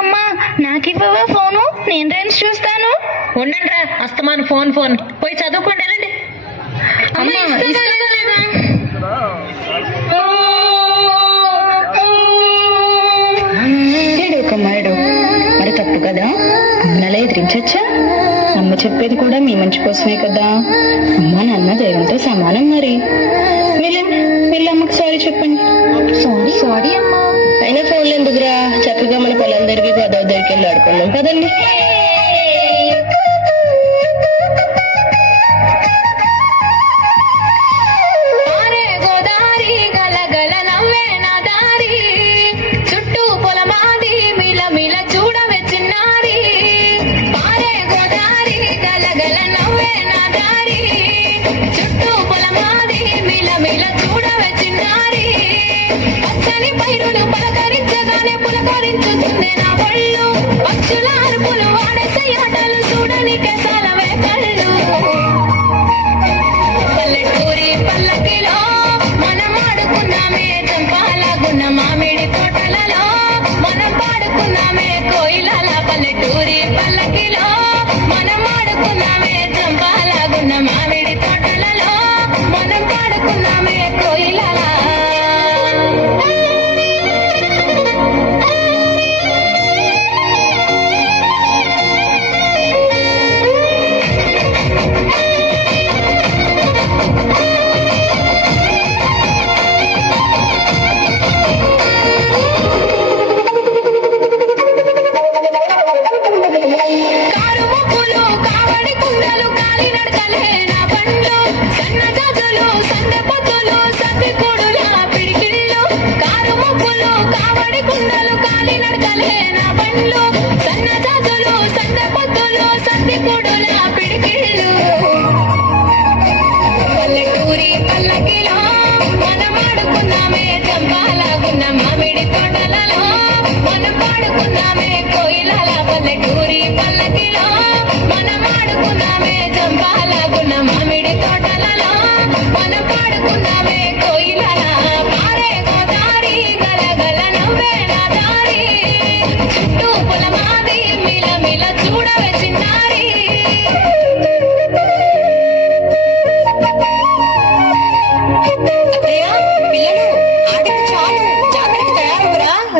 అమ్మా నాకివ్వవా ఫోను? నేను రైమ్స్ చూస్తాను. ఉండండిరా, అస్తమాను ఫోన్ ఫోన్. పోయి చదువుకోండి, వెళ్ళండి. అమ్మా ఇస్తావా లేదా? ఏడు మరి తప్పు కదా, అమ్మనలా ఎదిరించచ్చా? అమ్మ చెప్పేది కూడా మీ మంచి కోసమే కదా. అమ్మ నాన్న దైవంతో సమానం. మరి వెళ్ళండి, వెళ్ళి అమ్మకి సారీ చెప్పండి. సారీ అమ్మా. అయినా ఫోన్లు ఎందుకురా, చక్కగా మన పొలందరికి గోదావరి దగ్గరికి వెళ్ళి ఆడుకున్నాం కదండి.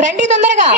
రండి తొందరగా.